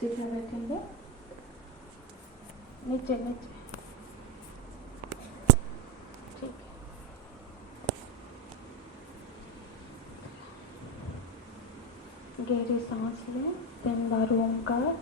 सीधे बैठेंगे, नीचे नीचे, ठीक है। गहरी सांस लें, 3 बार ओंकार।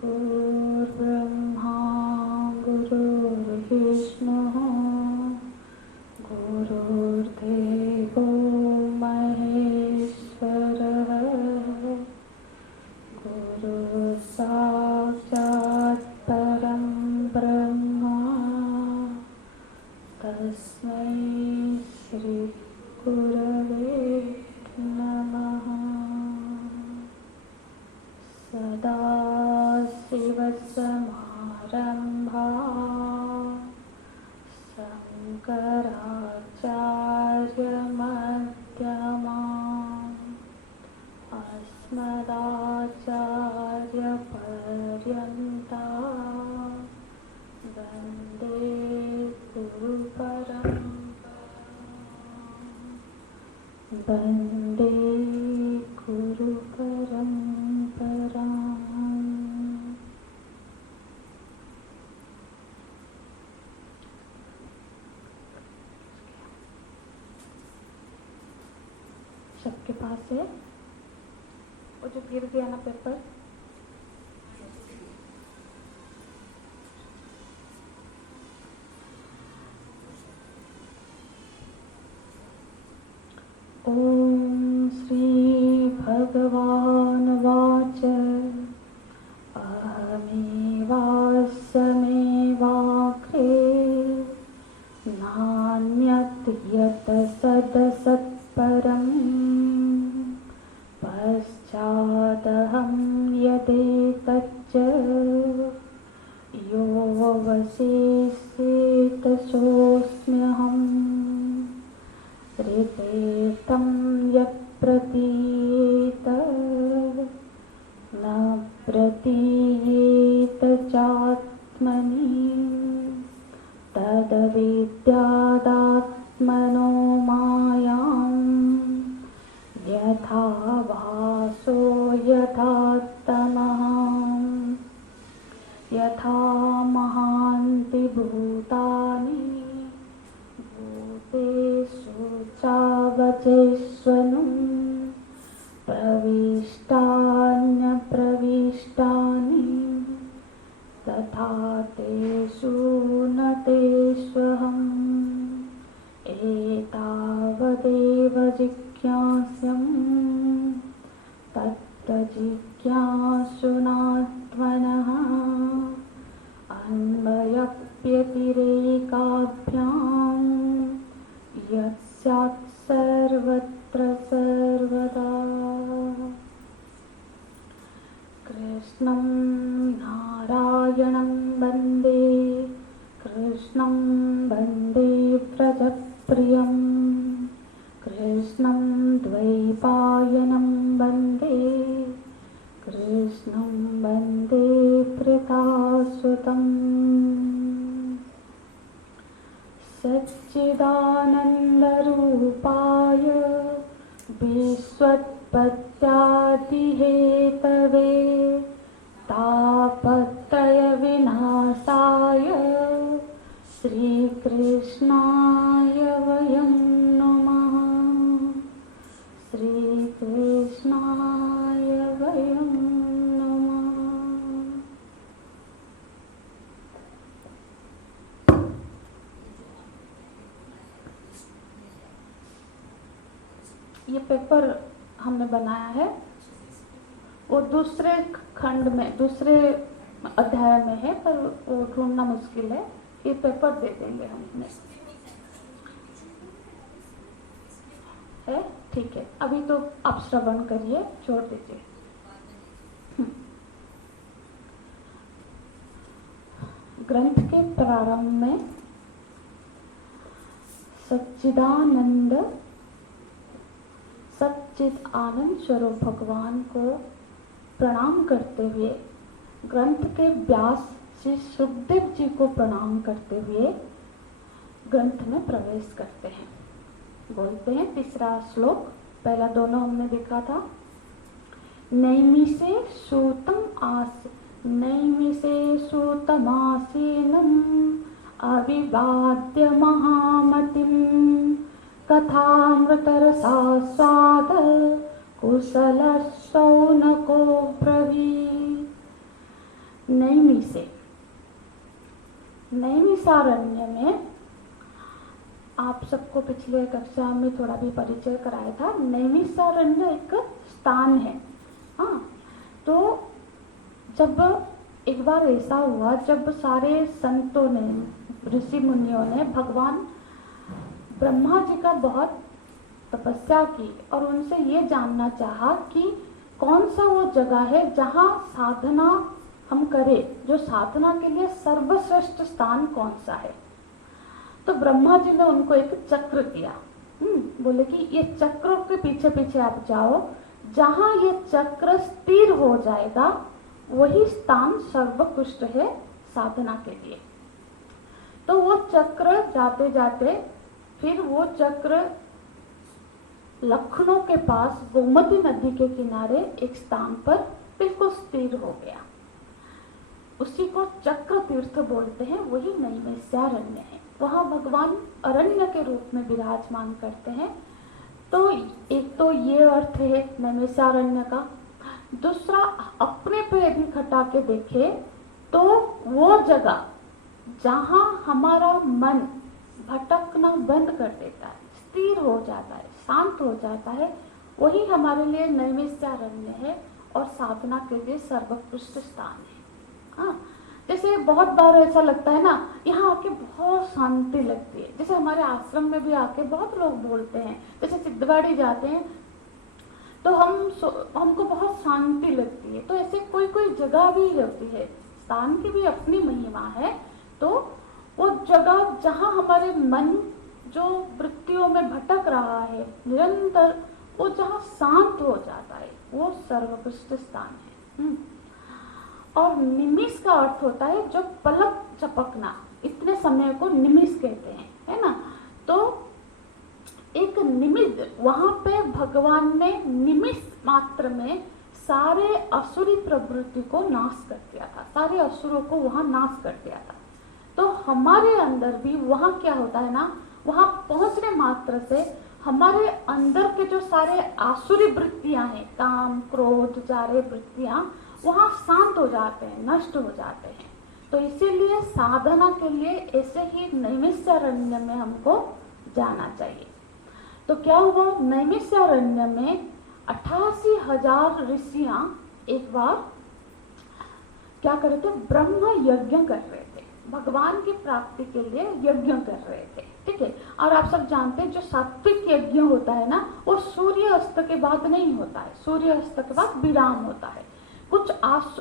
गुरुर्ब्रह्मा गुरुर्विष्णुः गुरुर्देवो महेश्वरः गुरुः साक्षात् परं ब्रह्म तस्मै श्री गुरवे नमः। सदाशिवसमारम्भाः शङ्कराचार्यमध्यमाम् अस्मदाचार्यपर्यन्ताम् वन्दे गुरुपरम्पराम्। वन्दे गुरुपरम्पराम्। सबके पास है वो जो गिर गया ना पेपर, ओम श्री भगवानुवाच अहमेवास्मैवाग्रे नान्यत् यत् सदसत्परम् पश्चादहं यदेतच्च योऽवशिष्येत सोऽस्म्यहम् ऋतेतं यत्प्रतीयेत न प्रतीयेत चात्मनि तद्विद्यादात्मनो मायाम् यथा भासो यथा तमः यथा महान्ति भूतानि भूतेषु चावचेष्वनुं प्रविष्टान्यप्रविष्टानि तथा तेषु न तेष्वहम् एतावदेव जिज्ञास्यम् तत्त्वजिज्ञासुनात्मनः अन्वयप्यतिरेकाभ्याम् यत्स्यात् सर्वत्र सर्वदा। कृष्णं नारायणं वन्दे कृष्णं वन्दे व्रजप्रियं कृष्णं द्वैपायनं वन्दे कृष्णं वन्दे प्रीतासुतम्। सच्चिदानन्दरूपाय विश्वोत्पत्त्यादिहेतवे तापत्रयविनाशाय श्रीकृष्णाय वयं नमः। श्रीकृष्णाय वयं नमः। ये पेपर हमने बनाया है, वो दूसरे खंड में, दूसरे अध्याय में है, पर वो ढूंढना मुश्किल है। ये पेपर दे देंगे हमने, है ठीक है। अभी तो आप श्रवण करिए, छोड़ दीजिए। ग्रंथ के प्रारंभ में सच्चिदानंद स्वरूप भगवान को प्रणाम करते हुए, ग्रंथ के व्यास श्री सुखदेव जी को प्रणाम करते हुए ग्रंथ में प्रवेश करते हैं। बोलते हैं तीसरा श्लोक, पहला दोनों हमने देखा था। नैमिषे सूतमासीनम् अविवाद्य महामतिम् कथामृतरसास्वाद कुशल शौनको ब्रवीत्। नैमिषारण्य में आप सबको पिछले कक्षा में थोड़ा भी परिचय कराया था। नैमिषारण्य एक स्थान है। हाँ, तो जब एक बार ऐसा हुआ, जब सारे संतों ने, ऋषि मुनियों ने भगवान ब्रह्मा जी का बहुत तपस्या की और उनसे ये जानना चाहा कि कौन सा वो जगह है जहाँ साधना हम करें, जो साधना के लिए सर्वश्रेष्ठ स्थान कौन सा है। तो ब्रह्मा जी ने उनको एक चक्र दिया। बोले कि ये चक्र के पीछे पीछे आप जाओ, जहाँ ये चक्र स्थिर हो जाएगा वही स्थान सर्वोत्कृष्ट है साधना के लिए। तो वो चक्र जाते जाते फिर वो चक्र लखनऊ के पास गोमती नदी के किनारे एक स्थान पर बिल्कुल स्थिर हो गया। उसी को चक्र तीर्थ बोलते हैं, वही नैमिषारण्य है। वहाँ भगवान अरण्य के रूप में विराजमान करते हैं। तो एक तो ये अर्थ है नैमिषारण्य का। दूसरा, अपने पे यदि खटा के देखे तो वो जगह जहाँ हमारा मन भटकना बंद कर देता है, स्थिर हो जाता है, शांत हो जाता है, वही हमारे लिए नैमिषारण्य है और साधना के लिए सर्वोत्कृष्ट स्थान है। हाँ, जैसे बहुत बार ऐसा लगता है ना, यहाँ आके बहुत शांति लगती है। जैसे हमारे आश्रम में भी आके बहुत लोग बोलते हैं, जैसे सिद्धवाड़ी जाते हैं तो हमको बहुत शांति लगती है। तो ऐसे कोई कोई जगह भी होती है, स्थान की भी अपनी महिमा है। तो वो जगह जहाँ हमारे मन जो वृत्तियों में भटक रहा है निरंतर, वो जहाँ शांत हो जाता है, वो सर्वोत्कृष्ट स्थान है। और निमिष का अर्थ होता है जो पलक झपकना, इतने समय को निमिष कहते हैं, है ना। तो एक निमिष, वहां पे भगवान ने निमिष मात्र में सारे असुरी प्रवृत्ति को नाश कर दिया था, सारे असुरों को वहां नाश कर दिया था। तो हमारे अंदर भी वहां क्या होता है ना, वहां पहुंचने मात्र से हमारे अंदर के जो सारे आसुरी वृत्तियां हैं, काम क्रोध सारे वृत्तियां वहां शांत हो जाते हैं, नष्ट हो जाते हैं। तो इसीलिए साधना के लिए ऐसे ही नैमिषारण्य में हमको जाना चाहिए। तो क्या हुआ, नैमिषारण्य में 88,000 ऋषियां एक बार क्या कर रहे थे, ब्रह्म यज्ञ कर रहे थे, भगवान की प्राप्ति के लिए यज्ञ कर रहे थे। ठीक है। और आप सब जानते हैं जो सात्विक यज्ञ होता है ना, वो सूर्य अस्त के बाद नहीं होता है, सूर्य अस्त के बाद विराम होता है। कुछ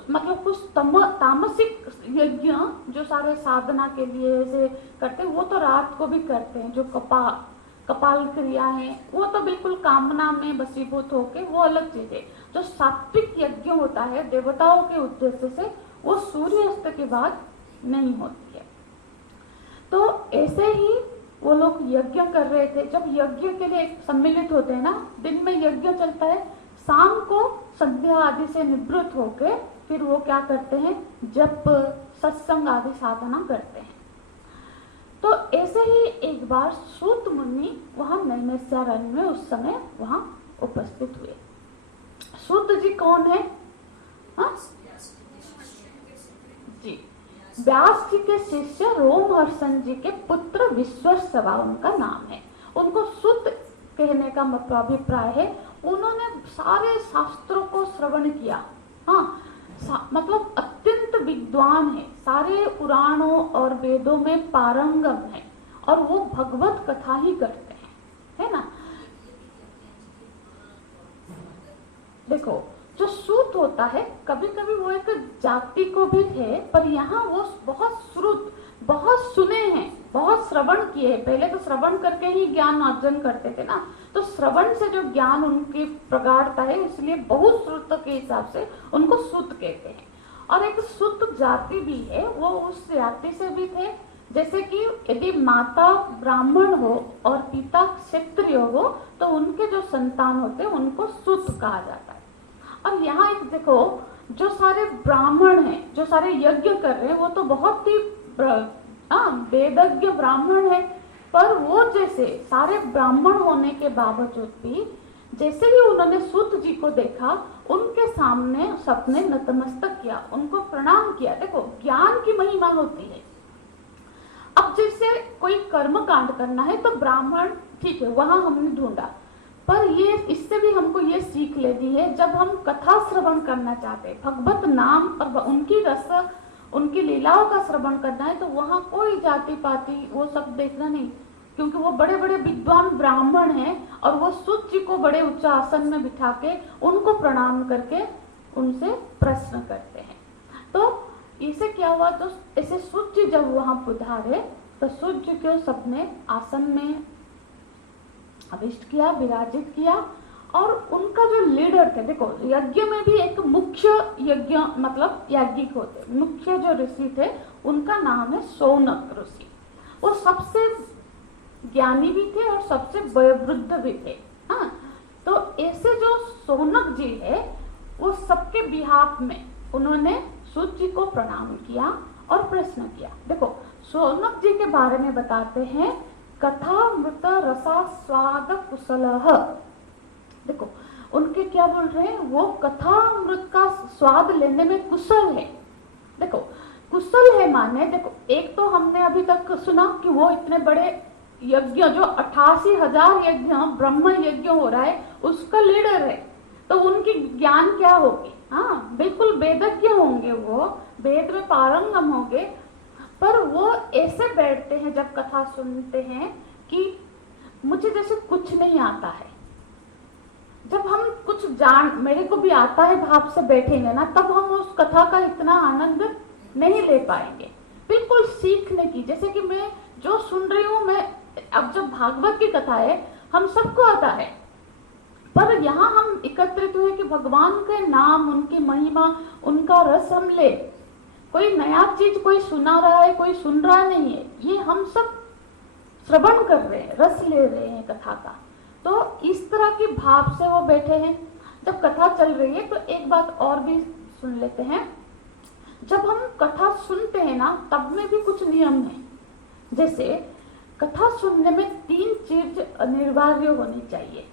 मतलब कुछ तामसिक यज्ञ जो सारे साधना के लिए ऐसे करते हैं, वो तो रात को भी करते हैं। जो कपाल क्रिया है वो तो बिल्कुल कामना में बसीभूत होके, वो अलग चीज है। जो सात्विक यज्ञ होता है देवताओं के उद्देश्य से, वो सूर्य अस्त के बाद नहीं होती है। तो ऐसे ही वो लोग यज्ञ कर रहे थे। जब यज्ञ के लिए सम्मिलित होते हैं ना, दिन में यज्ञ चलता है, शाम को संध्या आदि से निवृत्त होके फिर वो क्या करते हैं, जप सत्संग आदि साधना करते हैं। तो ऐसे ही एक बार सूत मुनि वहां नैमिषारण्य में उस समय वहां उपस्थित हुए। सूत जी कौन है? जी, व्यास जी के शिष्य रोमहर्षण जी के पुत्र विश्वसवा उनका नाम है। उनको सूत कहने का अभिप्राय है उन्होंने सारे शास्त्रों को श्रवण किया। हाँ, मतलब अत्यंत विद्वान है, सारे पुराणों और वेदों में पारंगम है और वो भगवत कथा ही करते हैं, है ना। देखो जो सूत होता है कभी कभी वो एक जाति को भी है, पर यहाँ वो बहुत श्रुत, बहुत सुने हैं, बहुत श्रवण किए हैं। पहले तो श्रवण करके ही ज्ञान अर्जन करते थे ना, तो श्रवण से जो ज्ञान उनकी प्रगाढ़ता है, इसलिए बहुत श्रुत के हिसाब से उनको सूत कहते हैं। और एक सूत जाति भी है, वो उस जाति से भी थे जैसे कि यदि माता ब्राह्मण हो और पिता क्षत्रिय हो तो उनके जो संतान होते हैं उनको सूत कहा जाता है। और यहाँ एक देखो, जो सारे ब्राह्मण हैं, जो सारे यज्ञ कर रहे हैं, वो तो बहुत ही वेदज्ञ ब्राह्मण है, पर वो जैसे सारे ब्राह्मण होने के बावजूद भी जैसे ही उन्होंने सूत जी को देखा, उनके सामने सबने नतमस्तक किया, उनको प्रणाम किया। देखो ज्ञान की महिमा होती है। अब जैसे कोई कर्म कांड करना है तो ब्राह्मण ठीक है, वहां हमने ढूंढा, पर ये इससे भी हमको ये सीख लेनी है, जब हम कथा श्रवण करना चाहते हैं, भगवत नाम और उनकी रस, उनकी लीलाओं का श्रवण करना है, तो वहां कोई जाति पाति वो सब देखना नहीं, क्योंकि वो बड़े बड़े विद्वान ब्राह्मण हैं और वो सूत जी को बड़े उच्च आसन में बिठा के उनको प्रणाम करके उनसे प्रश्न करते हैं। तो इसे क्या हुआ, तो ऐसे सूत जी जब वहां पधारे तो सूत जी को सबने आसन में अभिष्ट किया, विराजित किया। और उनका जो लीडर थे, देखो यज्ञ में भी एक मुख्य यज्ञ मतलब याज्ञिक होते, मुख्य जो ऋषि थे उनका नाम है शौनक ऋषि। वो सबसे ज्ञानी भी थे और सबसे वयोवृद्ध भी थे। हाँ, तो ऐसे जो शौनक जी है वो सबके बिहाफ में उन्होंने सूत जी को प्रणाम किया और प्रश्न किया। देखो शौनक जी के बारे में बताते हैं, कथामृत रसा स्वाद कुशलः। देखो उनके क्या बोल रहे हैं, वो कथामृत का स्वाद लेने में कुशल है। देखो कुशल है माने, देखो एक तो हमने अभी तक सुना कि वो इतने बड़े यज्ञ, जो 88,000 यज्ञ ब्रह्म यज्ञ हो रहा है, उसका लीडर है, तो उनकी ज्ञान क्या होगी। हाँ बिल्कुल वेदज्ञ होंगे, वो वेद में पारंगम होंगे, पर वो ऐसे बैठते हैं जब कथा सुनते हैं कि मुझे जैसे कुछ नहीं आता है। जब हम कुछ जान, मेरे को भी आता है भाव से बैठेंगे ना, तब हम उस कथा का इतना आनंद नहीं ले पाएंगे। बिल्कुल सीखने की, जैसे कि मैं जो सुन रही हूँ, मैं अब जब भागवत की कथा है हम सबको आता है, पर यहाँ हम एकत्रित हुए कि भगवान के नाम, उनकी महिमा, उनका रस हम ले। कोई नया चीज कोई सुना रहा है, कोई सुन रहा नहीं है, ये हम सब श्रवण कर रहे हैं, रस ले रहे हैं कथा का। तो इस तरह की भाव से वो बैठे हैं। जब कथा चल रही है तो एक बात और भी सुन लेते हैं, जब हम कथा सुनते हैं ना, तब में भी कुछ नियम है। जैसे कथा सुनने में 3 चीज अनिवार्य होनी चाहिए।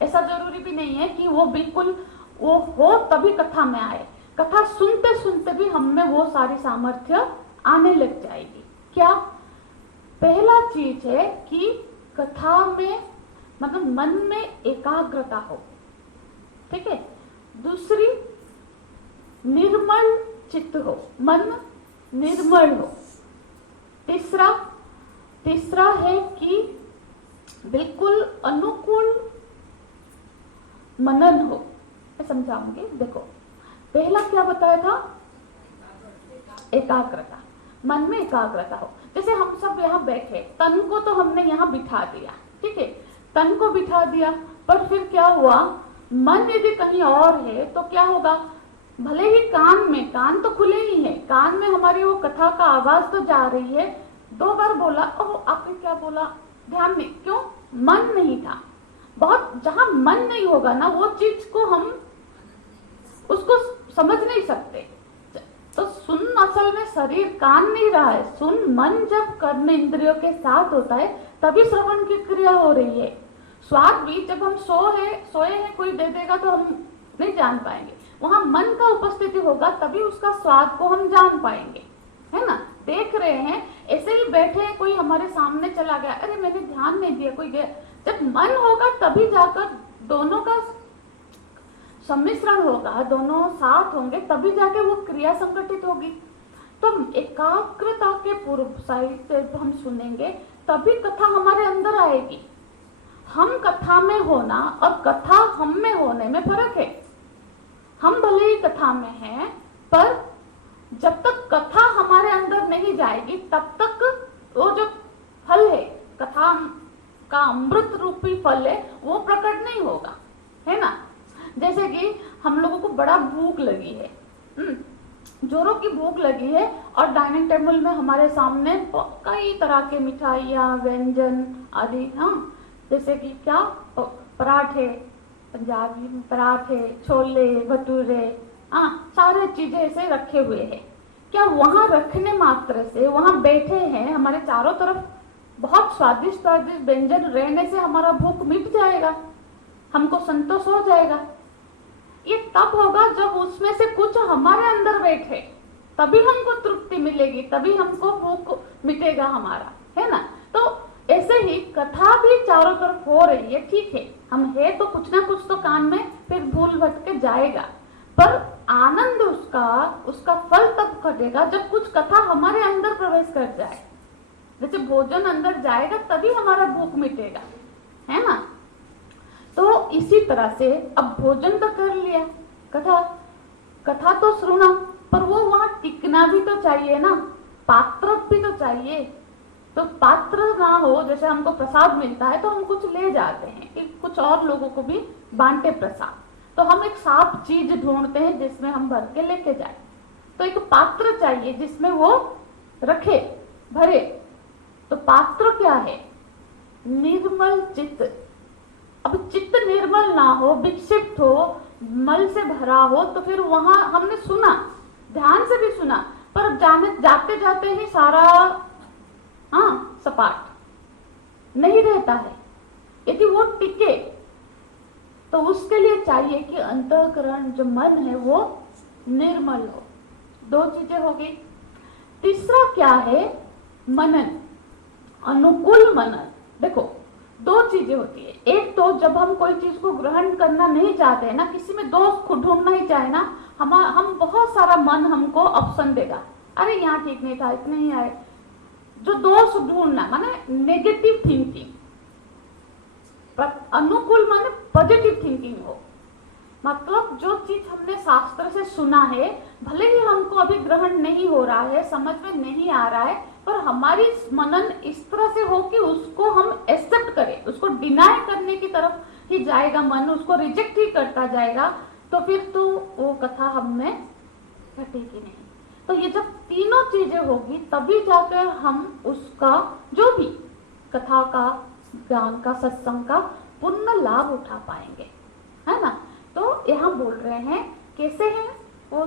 ऐसा जरूरी भी नहीं है कि वो बिल्कुल वो हो तभी कथा में आए, कथा सुनते सुनते भी हम में वो सारी सामर्थ्य आने लग जाएगी। क्या? पहला चीज है कि कथा में मतलब मन में एकाग्रता हो, ठीक है। दूसरी, निर्मल चित्त हो, मन निर्मल हो। तीसरा है कि बिल्कुल अनुकूल मनन हो। मैं समझाऊंगी। देखो पहला क्या बताया था, एकाग्रता, मन में एकाग्रता हो। जैसे हम सब यहाँ बैठे, तन को तो हमने यहाँ बिठा दिया, ठीक है, तन को बिठा दिया, पर फिर क्या हुआ, मन यदि कहीं और है तो क्या होगा, भले ही कान तो खुले ही है, कान में हमारी वो कथा का आवाज तो जा रही है। 2 बार बोला, ओह आपने क्या बोला, ध्यान नहीं, क्यों, मन नहीं था। बहुत जहां मन नहीं होगा ना, वो चीज को हम उसको समझ नहीं सकते। तो सुन असल में शरीर, कान नहीं रहा है, सुन मन जब कर्म इंद्रियों के साथ होता है तभी श्रवण की क्रिया हो रही है। स्वाद भी जब हम सोए हैं कोई दे देगा तो हम नहीं जान पाएंगे, वहां मन का उपस्थिति होगा तभी उसका स्वाद को हम जान पाएंगे, है ना। देख रहे हैं, ऐसे ही बैठे हैं, कोई हमारे सामने चला गया, अरे मैंने ध्यान नहीं दिया, कोई गया, जब मन होगा तभी जाकर दोनों का सम्मिश्रण होगा, दोनों साथ होंगे, तभी जाके वो क्रिया संगठित होगी। तो एकाग्रता के पूर्व साइड से हम सुनेंगे तभी कथा हमारे अंदर आएगी। हम कथा में होना और कथा हम में होने में फर्क है। हम भले ही कथा में हैं, पर जब तक कथा हमारे अंदर नहीं जाएगी तब तक वो जो फल है, कथा का अमृत रूपी फल है, वो प्रकट नहीं होगा, है ना। जैसे कि हम लोगों को बड़ा भूख लगी है, जोरों की भूख लगी है, और डाइनिंग टेबल में हमारे सामने कई तरह के मिठाइयाँ, व्यंजन आदि, हाँ, जैसे कि क्या, पराठे, पंजाबी में पराठे, छोले भटूरे, हाँ, सारे चीजें ऐसे रखे हुए हैं। क्या वहां रखने मात्र से, वहां बैठे हैं, हमारे चारों तरफ बहुत स्वादिष्ट स्वादिष्ट व्यंजन रहने से हमारा भूख मिट जाएगा, हमको संतोष हो जाएगा? ये तब होगा जब उसमें से कुछ हमारे अंदर बैठे, तभी हमको तृप्ति मिलेगी, तभी हमको भूख मिटेगा हमारा, है ना। तो ऐसे ही कथा भी चारों तरफ हो रही है, ठीक है, हम है तो कुछ ना कुछ तो कान में फिर भूल भटके जाएगा, पर आनंद उसका फल तब घटेगा जब कुछ कथा हमारे अंदर प्रवेश कर जाए। जैसे भोजन अंदर जाएगा तभी हमारा भूख मिटेगा, है ना। तो इसी तरह से अब भोजन तो कर लिया, कथा तो सुना, पर वो वहां टिकना भी तो चाहिए ना, पात्र भी तो चाहिए। तो पात्र ना हो, जैसे हमको प्रसाद मिलता है तो हम कुछ ले जाते हैं कि कुछ और लोगों को भी बांटे प्रसाद, तो हम एक साफ चीज ढूंढते हैं जिसमें हम भर के लेके जाए। तो एक पात्र चाहिए जिसमें वो रखे, भरे। तो पात्र क्या है? निर्मल चित्त। अब चित्त निर्मल ना हो, विक्षिप्त हो, मल से भरा हो, तो फिर वहां हमने सुना, ध्यान से भी सुना, पर जाते जाते ही सारा सपाट नहीं रहता है। यदि वो टिके तो उसके लिए चाहिए कि अंतःकरण, जो मन है, वो निर्मल हो। दो चीजें हो गई। तीसरा क्या है? मनन, अनुकूल मनन। देखो, दो चीजें होती है। एक तो जब हम कोई चीज को ग्रहण करना नहीं चाहते हैं ना, किसी में दोष ढूंढना ही चाहे ना, हम बहुत सारा मन हमको ऑप्शन देगा, अरे यहाँ ठीक नहीं था, इतने ही आए। जो दोष ढूंढना माने नेगेटिव थिंकिंग, अनुकूल माने पॉजिटिव थिंकिंग हो। मतलब जो चीज हमने शास्त्र से सुना है, भले ही हमको अभी ग्रहण नहीं हो रहा है, समझ में नहीं आ रहा है, पर हमारी मनन इस तरह से हो कि उसको हम एक्सेप्ट करें, उसको डिनाई करने की तरफ ही जाएगा मन, उसको रिजेक्ट ही करता जाएगा, तो फिर तो वो कथा हमें घटेगी नहीं। तो ये जब तीनों चीजें होगी तभी जाकर हम उसका, जो भी कथा का, ज्ञान का, सत्संग का पूर्ण लाभ उठा पाएंगे, है ना। तो यहाँ बोल रहे हैं कैसे है वो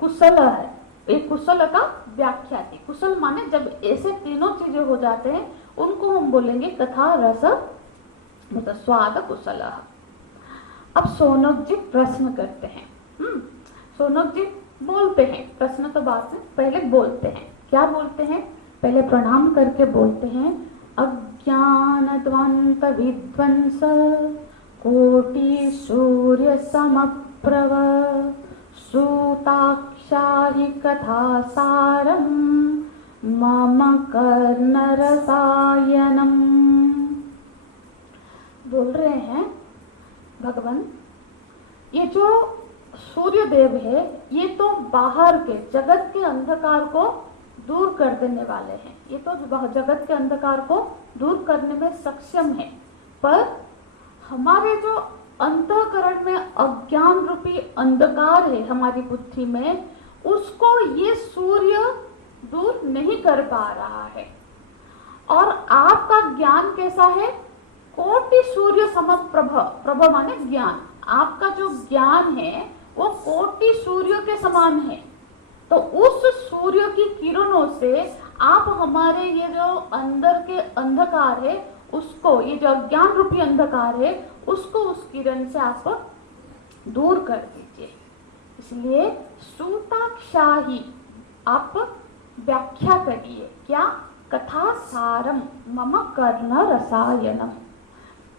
कुशल है। एक कुशल का व्याख्या थी। कुशल माने जब ऐसे तीनों चीजें हो जाते हैं उनको हम बोलेंगे कथा रस मतलब स्वाद कुशल। अब सोनक जी प्रश्न करते हैं। सोनक जी बोलते हैं, प्रश्न तो बाद में, पहले बोलते हैं। क्या बोलते हैं? पहले प्रणाम करके बोलते हैं, अज्ञान द्वंत विध्वंस कोटि सूर्य समप्रभ श्रुताक्षाहि कथा सारम मम कर्ण रसायनम। बोल रहे हैं भगवान, ये जो सूर्य देव है, ये तो बाहर के जगत के अंधकार को दूर कर देने वाले हैं। ये तो जगत के अंधकार को दूर करने में सक्षम है, पर हमारे जो अंतःकरण में अज्ञान रूपी अंधकार है हमारी बुद्धि में, उसको ये सूर्य दूर नहीं कर पा रहा है। और आपका ज्ञान कैसा है? कोटि सूर्य समप्रभ, प्रभ माने ज्ञान। आपका जो ज्ञान है वो कोटि सूर्य के समान है। तो उस सूर्य की किरणों से आप हमारे ये जो अंदर के अंधकार है उसको, ये जो अज्ञान रूपी अंधकार है उसको उस किरण से आप दूर कर दीजिए। इसलिए श्रुताक्षाहि आप व्याख्या करिए। क्या? कथा सारम मम कर्ण रसायनम।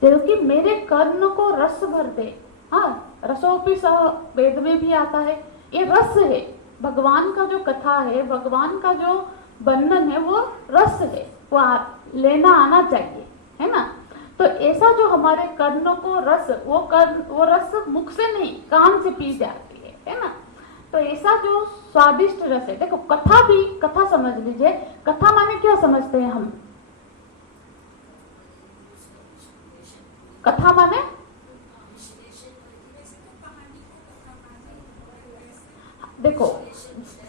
क्योंकि मेरे कर्ण को रस भर दे। हाँ, रसोपी सह वेद में भी आता है, ये रस है। भगवान का जो कथा है, भगवान का जो वर्णन है, वो रस है, वो लेना आना चाहिए, है ना। तो ऐसा जो हमारे कर्णों को रस, वो रस मुख से नहीं कान से पी जाती है ना। तो ऐसा जो स्वादिष्ट रस है, देखो कथा भी, कथा समझ लीजिए, कथा माने क्या समझते हैं हम? कथा माने देखो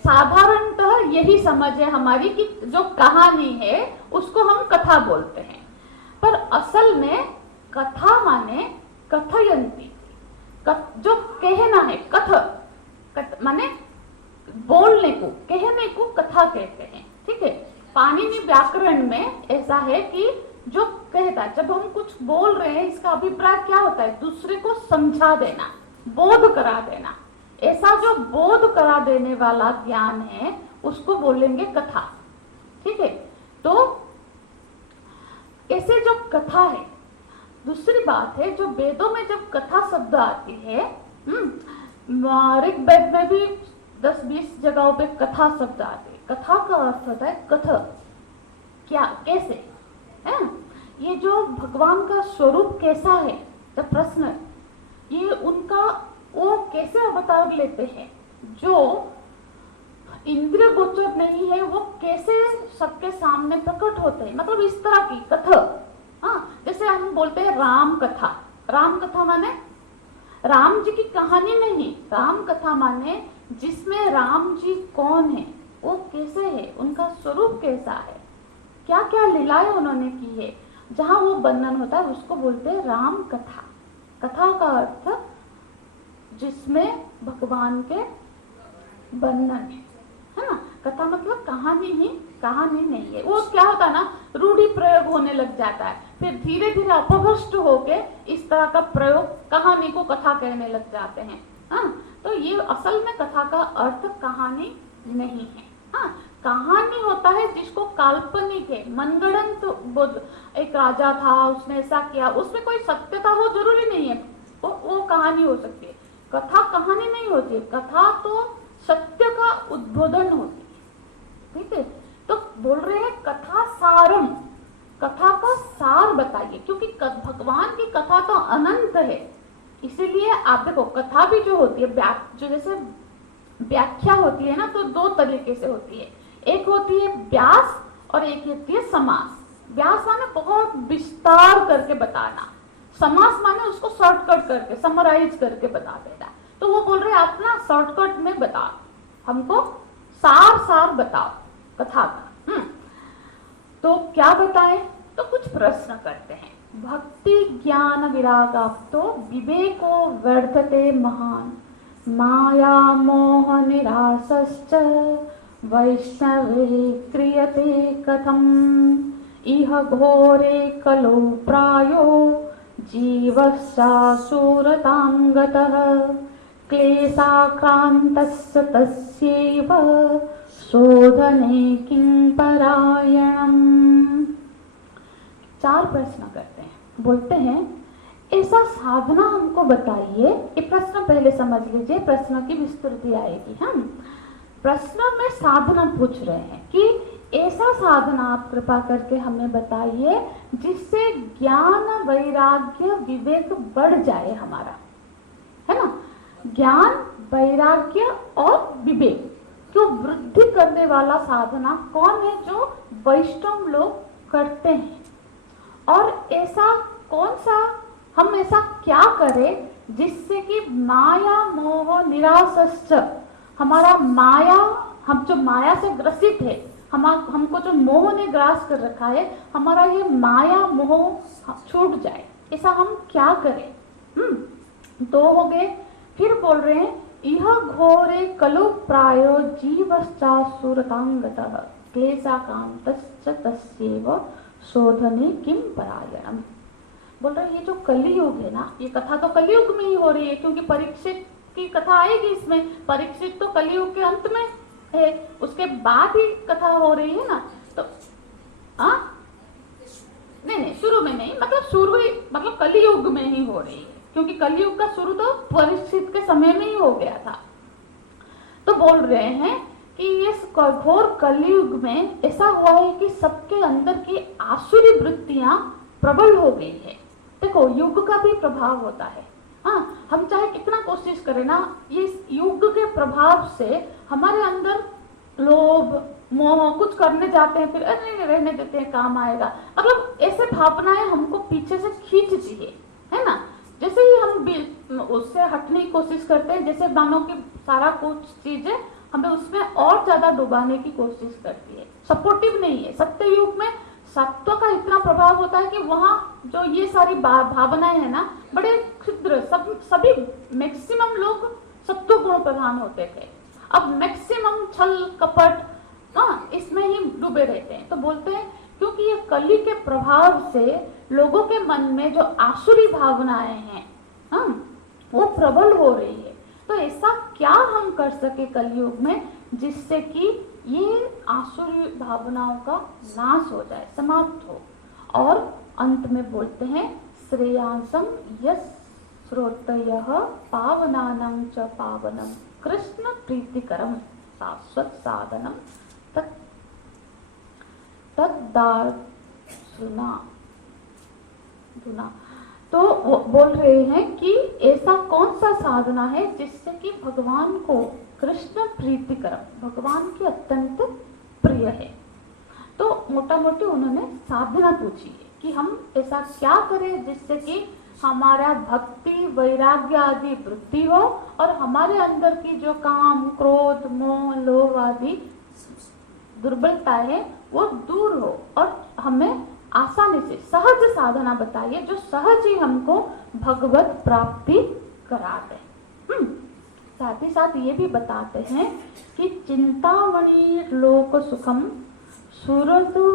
साधारणतः यही समझ है हमारी कि जो कहानी है उसको हम कथा बोलते हैं, पर असल में कथा माने कथयंती, जो कहना है, माने बोलने को, कहने को कथा कहते हैं, ठीक है। पाणिनि व्याकरण में ऐसा है कि जो कहता है, जब हम कुछ बोल रहे हैं इसका अभिप्राय क्या होता है? दूसरे को समझा देना, बोध करा देना। ऐसा जो बोध करा देने वाला ज्ञान है उसको बोलेंगे कथा, ठीक है। तो ऐसे जो कथा है, दूसरी बात है जो वेदों में जब कथा शब्द आती है, ऋग्वेद में भी 10-20 जगहों पे कथा शब्द आते हैं। कथा का अर्थ होता है कथ, क्या, कैसे है। ये जो भगवान का स्वरूप कैसा है, तो प्रश्न, ये उनका वो कैसे अवतार लेते हैं, जो इंद्रिय गोचर नहीं है, वो कैसे सबके सामने प्रकट होते हैं, मतलब इस तरह की कथा। हाँ, जैसे हम बोलते हैं राम कथा। राम कथा माने राम जी की कहानी नहीं, राम कथा माने जिसमें राम जी कौन है, वो कैसे है, उनका स्वरूप कैसा है, क्या क्या लीलाएं उन्होंने की है, जहां वो वर्णन होता है उसको बोलते हैं राम कथा। कथा का अर्थ जिसमें भगवान के वर्णन है ना। कथा मतलब कहानी ही, कहानी नहीं है। वो क्या होता है ना, रूढ़ी प्रयोग होने लग जाता है, फिर धीरे धीरे अपभ्रष्ट होके इस तरह का प्रयोग कहानी को कथा कहने लग जाते हैं। हाँ, तो ये असल में कथा का अर्थ कहानी नहीं है। हाँ, कहानी होता है जिसको काल्पनिक है, मनगढ़ंत, एक राजा था उसने ऐसा किया, उसमें कोई सत्यता हो जरूरी नहीं है, वो कहानी हो सकती है। कथा कहानी नहीं होती है, कथा तो सत्य का उद्बोधन होती है, ठीक है। तो बोल रहे हैं कथा सारम, कथा का सार बताइए, क्योंकि भगवान की कथा तो अनंत है। इसीलिए आप देखो कथा भी जो होती है, जो जैसे व्याख्या होती है ना, तो दो तरीके से होती है। एक होती है व्यास और एक होती है समास। व्यास माने बहुत विस्तार करके बताना, समास माने उसको शॉर्टकट करके, समराइज करके बता देना। तो वो बोल रहे आप ना शॉर्टकट में बताओ, हमको सार बताओ कथा का। तो क्या बताएं? तो कुछ प्रश्न करते हैं। भक्ति ज्ञान विरागाप्तो विवेको वर्धते महान, माया मोह निरासश्च वैष्णवे क्रियते कथम, इह घोरे कलो प्रायो जीवस्यासुरतां गतः, क्लेशाक्रान्तस्य तस्यैव शोधने किं परायणम्। 4 प्रश्न करते हैं। बोलते हैं ऐसा साधना हमको बताइए। ये प्रश्न पहले समझ लीजिए, प्रश्न की विस्तृति आएगी। हम प्रश्न में साधना पूछ रहे हैं कि ऐसा साधना आप कृपा करके हमें बताइए जिससे ज्ञान वैराग्य विवेक बढ़ जाए हमारा, है ना। ज्ञान वैराग्य और विवेक को वृद्धि करने वाला साधना कौन है? जो वैष्णव लोग करते हैं। और ऐसा कौन सा, हम ऐसा क्या करें जिससे कि माया मोह निरासश्च, हमारा माया, हम जो माया से ग्रसित है, हमको जो मोह ने ग्रास कर रखा है, हमारा ये माया मोह छूट जाए, ऐसा हम क्या करें? 2 हो गए। फिर बोल रहे हैं यह घोरे कलु प्रायो जीवश्चासुरतांगतः क्लेशाकांतश्च तस्यैव शोधने किं परायणम्। बोल रहे ये जो कलियुग है ना, ये कथा तो कलियुग में ही हो रही है, क्योंकि परीक्षित की कथा आएगी इसमें। परीक्षित तो कलियुग के अंत में है, उसके बाद ही कथा हो रही है ना। तो नहीं नहीं, शुरू में नहीं, मतलब शुरू ही मतलब कलयुग में ही हो रही है, क्योंकि कलयुग का शुरू तो परीक्षित के समय में ही हो गया था। तो बोल रहे हैं कि इस घोर कलयुग में ऐसा हुआ है कि सबके अंदर की आसुरी वृत्तियां प्रबल हो गई है। देखो, युग का भी प्रभाव होता है। हाँ, हम चाहे कितना कोशिश करें ना, ये युग के प्रभाव से हमारे अंदर लोभ मोह, कुछ करने जाते हैं फिर अरे रहने देते हैं, काम आएगा, मतलब ऐसे भावनाएं हमको पीछे से खींचती है ना। जैसे ही हम उससे हटने की कोशिश करते हैं, जैसे मानो कि सारा कुछ चीजें हमें उसमें और ज्यादा डुबाने की कोशिश करती है, सपोर्टिव नहीं है। सत्य युग में सत्व का इतना प्रभाव होता है कि वहां जो ये सारी भावनाएं है ना, बड़े क्षुद्र, सभी मैक्सिमम लोग सत्व गुण प्रधान होते थे। अब मैक्सिमम छल कपट इसमें ही डूबे रहते हैं। तो बोलते हैं क्योंकि ये कली के प्रभाव से लोगों के मन में जो आसुरी भावनाएं हैं वो प्रबल हो रही है। तो ऐसा क्या हम कर सके कलयुग में जिससे कि ये आसुरी भावनाओं का नाश हो जाए, समाप्त हो। और अंत में बोलते हैं श्रेयांसम यस श्रोतयः पावनानं च पावनम कृष्ण प्रीतिकरम शाश्वत साधनम सुना। तो वो बोल रहे हैं कि ऐसा कौन सा साधना है जिससे कि भगवान को कृष्ण प्रीतिकरम, भगवान की अत्यंत प्रिय है। तो मोटा मोटी उन्होंने साधना पूछी है कि हम ऐसा क्या करें जिससे कि हमारा भक्ति वैराग्य आदि वृद्धि हो और हमारे अंदर की जो काम क्रोध मोह लोभ आदि दुर्बलता है वो दूर हो और हमें आसानी से सहज साधना बताइए जो सहज ही हमको भगवत प्राप्ति करा दे। साथ ही साथ ये भी बताते हैं कि चिंतामणि लोक सुखम सुरदु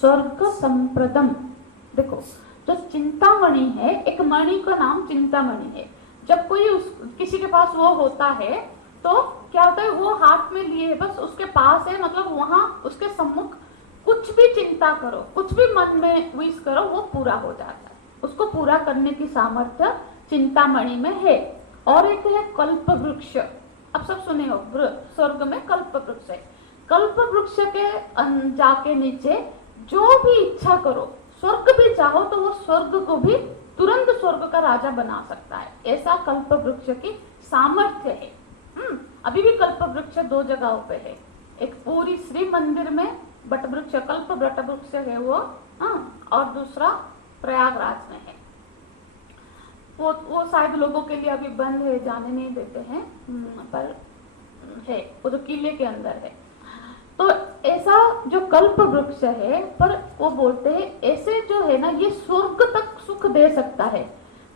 स्वर्ग संप्रदम। देखो, जो चिंतामणि है, एक मणि का नाम चिंतामणि है। जब कोई किसी के पास वो होता है तो क्या होता है, वो हाथ में लिए बस उसके पास है, मतलब वहां उसके सम्मुख कुछ भी चिंता करो, कुछ भी मन में विश करो, वो पूरा हो जाता है। उसको पूरा करने की सामर्थ्य चिंतामणि में है। और एक है कल्प वृक्ष। अब सब सुने हो, स्वर्ग में कल्प वृक्ष है। कल्प वृक्ष के जाके नीचे जो भी इच्छा करो, स्वर्ग भी चाहो तो वो स्वर्ग को भी तुरंत स्वर्ग का राजा बना सकता है। ऐसा कल्प वृक्ष की सामर्थ्य है। अभी भी कल्प वृक्ष 2 जगहों पे है। एक पूरी श्री मंदिर में बट वृक्ष, कल्प बट वृक्ष है वो, और दूसरा प्रयागराज में है। वो शायद लोगों के लिए अभी बंद है, जाने नहीं देते हैं, पर है वो जो किले के अंदर है। तो ऐसा जो कल्प वृक्ष है, पर वो बोलते हैं ऐसे जो है ना, ये स्वर्ग तक सुख दे सकता है,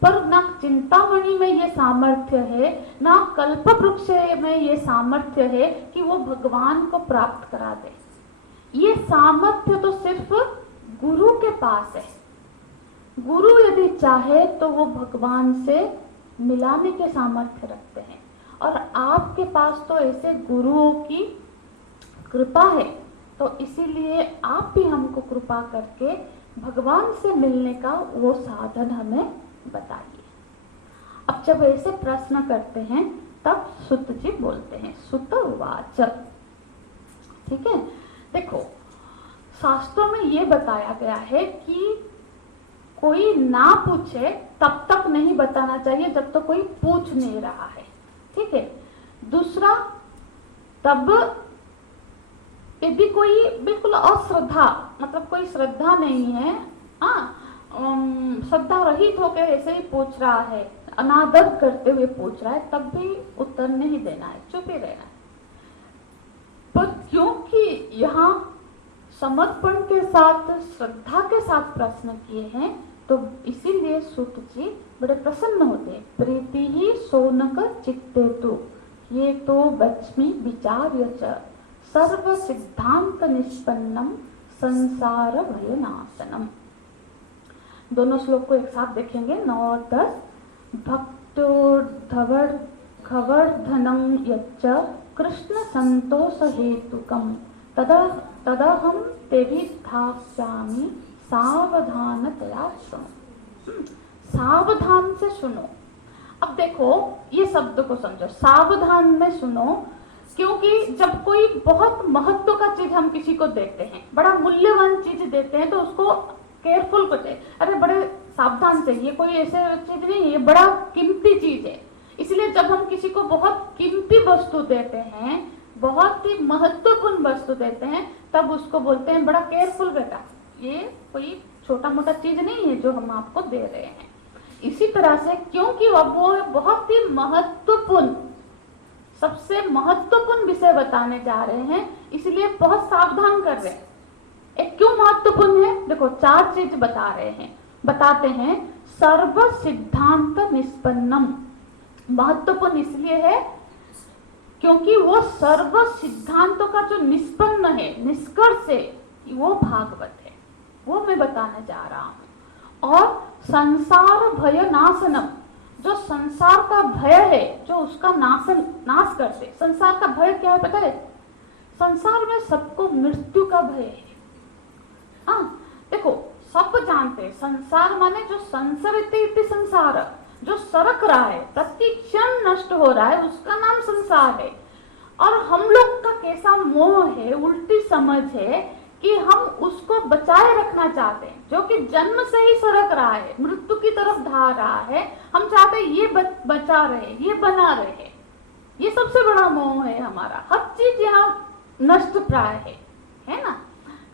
पर ना चिंतामणि में ये सामर्थ्य है, ना कल्प वृक्ष में ये सामर्थ्य है कि वो भगवान को प्राप्त करा दे। ये सामर्थ्य तो सिर्फ गुरु के पास है। गुरु यदि चाहे तो वो भगवान से मिलाने के सामर्थ्य रखते हैं, और आपके पास तो ऐसे गुरुओं की कृपा है, तो इसीलिए आप भी हमको कृपा करके भगवान से मिलने का वो साधन हमें बताइए। अब जब ऐसे प्रश्न करते हैं तब सुत जी बोलते हैं, सुत उवाच। ठीक है, देखो शास्त्रों में ये बताया गया है कि कोई ना पूछे तब तक नहीं बताना चाहिए जब तक तो कोई पूछ नहीं रहा है। ठीक है, दूसरा, तब यदि कोई बिल्कुल अश्रद्धा, मतलब कोई श्रद्धा नहीं है, श्रद्धा रहित होकर ऐसे ही पूछ रहा है, अनादर करते हुए पूछ रहा है, तब भी उत्तर नहीं देना है, चुप ही रहना है। पर क्योंकि यहाँ समर्पण के साथ श्रद्धा के साथ प्रश्न किए हैं, तो इसीलिए सूत जी बड़े प्रसन्न होते हैं। प्रीति ही सोनक चित्ते तु ये तो बच्मी विचार्य च सर्व सिद्धांत निष्पन्नम संसार भयनाशनम। दोनों श्लोक को एक साथ देखेंगे, 9 और 10। भक्तोर्धवर्धनं यच्च कृष्ण संतोष हेतुकम तदहम तेभिधास्यामि सावधानतया सुनो, सावधान से सुनो। अब देखो ये शब्द को समझो, सावधान में सुनो, क्योंकि जब कोई बहुत महत्व का चीज हम किसी को देते हैं, बड़ा मूल्यवान चीज देते हैं, तो उसको केयरफुल करते, अरे बड़े सावधान से, ये कोई ऐसे चीज नहीं है, ये बड़ा कीमती चीज है। इसलिए जब हम किसी को बहुत कीमती वस्तु देते हैं, बहुत ही महत्वपूर्ण वस्तु देते हैं, तब उसको बोलते हैं बड़ा केयरफुल बेटा, ये कोई छोटा मोटा चीज नहीं है जो हम आपको दे रहे हैं। इसी तरह से क्योंकि अब वो बहुत ही महत्वपूर्ण, सबसे महत्वपूर्ण विषय बताने जा रहे हैं, इसलिए बहुत सावधान कर रहे हैं। एक क्यों महत्वपूर्ण है, देखो 4 चीज बता रहे हैं, बताते हैं। सर्व सिद्धांत निष्पन्नम, महत्वपूर्ण इसलिए है क्योंकि वो सर्व सिद्धांतों का जो निष्पन्न है, निष्कर्ष है, वो भागवत है, वो मैं बताने जा रहा हूं। और संसार भय नाशनम, जो संसार का भय है, जो उसका नाश करते। संसार का भय क्या है पता है? संसार में सबको मृत्यु का भय है। देखो सब जानते हैं, संसार माने जो संसरते इति संसार, जो सरक रहा है, प्रति क्षण नष्ट हो रहा है, उसका नाम संसार है। और हम लोग का कैसा मोह है, उल्टी समझ है कि हम उसको बचाए रखना चाहते हैं, जो कि जन्म से ही सरक रहा है, मृत्यु की तरफ धा रहा है। हम चाहते हैं ये बचा रहे, ये बना रहे। ये सबसे बड़ा मोह है हमारा, हर चीज यहाँ नष्ट प्राय है ना।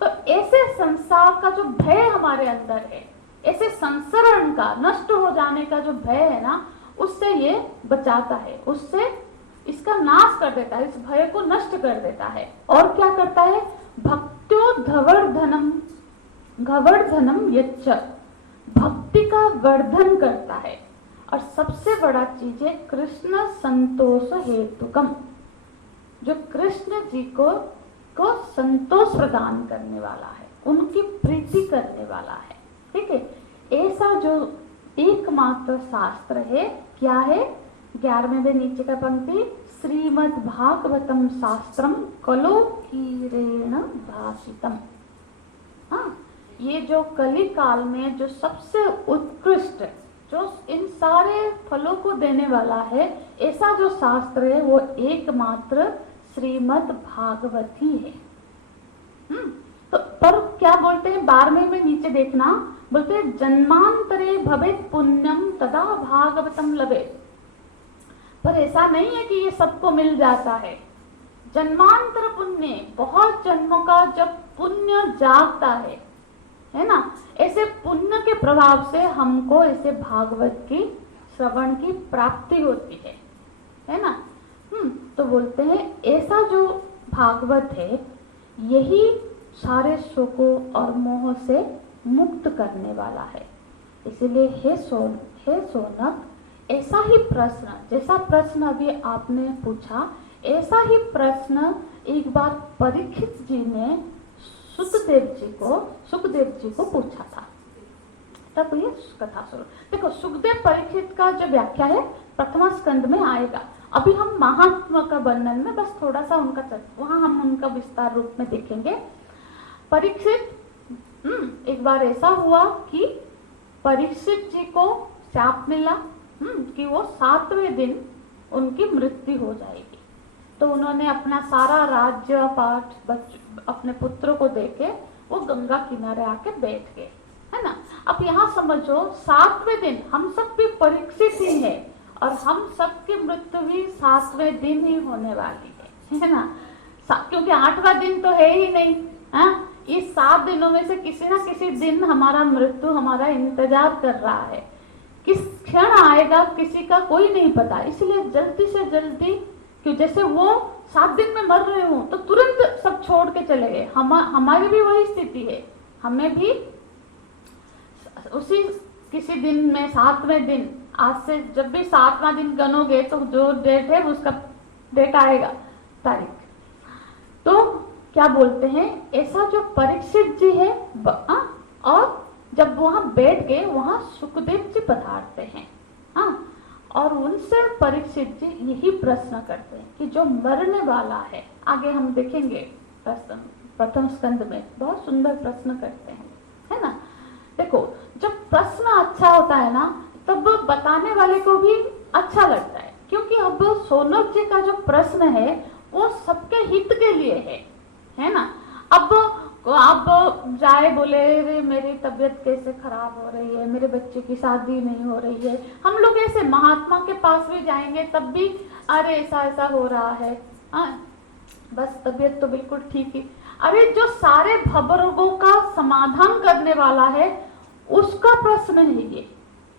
तो ऐसे संसार का जो भय हमारे अंदर है, ऐसे संसरण का, नष्ट हो जाने का जो भय है ना, उससे ये बचाता है, उससे इसका नाश कर देता है, इस भय को नष्ट कर देता है। और क्या करता है? भक्त्यो घवर्धनम यच्च, भक्ति का वर्धन करता है। और सबसे बड़ा चीज है कृष्ण संतोष हेतुकम, जो कृष्ण जी को संतोष प्रदान करने वाला है, उनकी प्रीति करने वाला है। ठीक है, ऐसा जो एकमात्र शास्त्र है, क्या है? 11वें नीचे का पंक्ति, श्रीमद् भागवतम शास्त्रम कलोकीरेण भाषितम। ये जो कली काल में जो सबसे उत्कृष्ट, जो इन सारे फलों को देने वाला है, ऐसा जो शास्त्र है वो एकमात्र श्रीमद् भागवत ही है। तो पर क्या बोलते हैं 12वें में नीचे देखना, बोलते हैं जन्मांतरे भवेत् पुण्यम तदा भागवतम लभेत्। पर ऐसा नहीं है कि ये सबको मिल जाता है। जन्मांतर पुण्य, बहुत जन्मों का जब पुण्य जागता है ना, ऐसे पुण्य के प्रभाव से हमको ऐसे भागवत की श्रवण की प्राप्ति होती है ना। तो बोलते हैं ऐसा जो भागवत है, यही सारे शोकों और मोह से मुक्त करने वाला है। इसलिए हे सोनक, ऐसा ही प्रश्न, जैसा प्रश्न अभी आपने पूछा, ऐसा ही प्रश्न एक बार परीक्षित जी ने सुखदेव जी को पूछा था। तब ये कथा सुनो। देखो सुखदेव परीक्षित का जो व्याख्या है प्रथमा स्कंद में आएगा। अभी हम महात्मा का वर्णन में बस थोड़ा सा उनका वहां हम उनका विस्तार रूप में देखेंगे। परीक्षित एक बार ऐसा हुआ कि परीक्षित जी को शाप मिला कि वो 7वें दिन उनकी मृत्यु हो जाएगी। तो उन्होंने अपना सारा राज्य पाठ अपने पुत्र को देके वो गंगा किनारे आके बैठ गए, है ना। अब यहाँ समझो 7वें दिन हम सब भी परीक्षित ही है और हम सबकी मृत्यु भी 7वें दिन ही होने वाली है ना। क्योंकि 8वां दिन तो है ही नहीं। इस 7 दिनों में से किसी ना किसी दिन हमारा मृत्यु हमारा इंतजार कर रहा है। किस क्षण आएगा किसी का कोई नहीं पता। इसलिए जल्दी से जल्दी, क्यों जैसे वो 7 दिन में मर रहे हो तो तुरंत सब छोड़ के चले गए। हमारी भी वही स्थिति है। हमें भी उसी किसी दिन में 7वें दिन, आज से जब भी 7वां दिन गनोगे तो जो डेट है उसका डेट आएगा, तारीख। तो क्या बोलते हैं, ऐसा जो परीक्षित जी है और जब वहां बैठ गए, वहां सुखदेव जी पधारते हैं और उनसे परीक्षित जी यही प्रश्न करते हैं कि जो मरने वाला है, आगे हम देखेंगे प्रथम स्कंद में बहुत सुंदर प्रश्न करते हैं, है ना। देखो जब प्रश्न अच्छा होता है ना तब बताने वाले को भी अच्छा लगता है, क्योंकि अब सोनक जी का जो प्रश्न है वो सबके हित के लिए है ना। अब जाए बोले रे मेरी तबीयत कैसे खराब हो रही है, मेरे बच्चे की शादी नहीं हो रही है, हम लोग ऐसे महात्मा के पास भी जाएंगे तब भी अरे ऐसा ऐसा हो रहा है, बस तबीयत तो बिल्कुल ठीक ही। अरे जो सारे भवरोगों का समाधान करने वाला है उसका प्रश्न है ये।